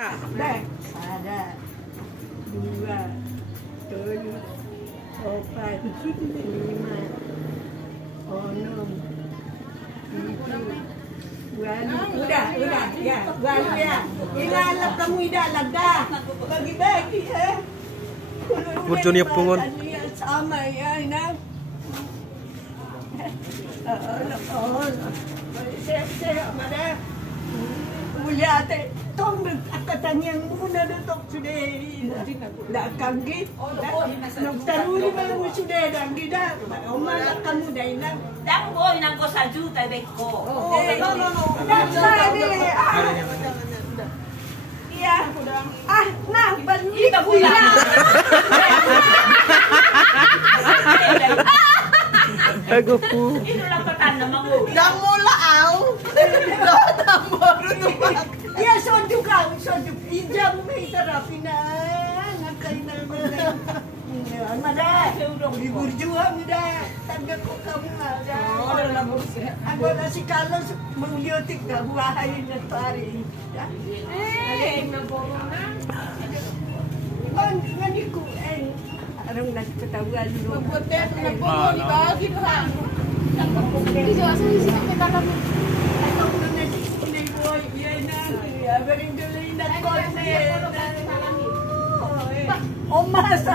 Ada 2, 3, 4, 5, 6, 7. Udah ya, baru ya. Ilalap kamu idalag dah. Bagi-bagi Burjo niya pungon. Sama ya, ina. Saya mana? Mulia ate. Tong akatanyang muna na tong suderi. Nakangit. Nagtaruli ba mo suderi? Ang gida. Umala ka mo dahil lang. Dang ko, inang ko sa ju, tayo ko. No. Iya. Na, balik. Ika pula. Ago po. Ito lang patan na mga uwi. Dang mula aw. Dang moro tumak. Iya, soju ka. Soju. Ija mo may tarapin na. Nakay na naman. Mada. Liburjuhan nida. Tanda ko kamu nga. Ako na si Carlos. Mangliotik na. Buhay na pari. Ngani ko. Arong nagpatawa. Mabutin na po. Ibagi pa. Hindi siya asa isip may kakap. Atong na boy. Yan na. Abering dulay na konse. Umasa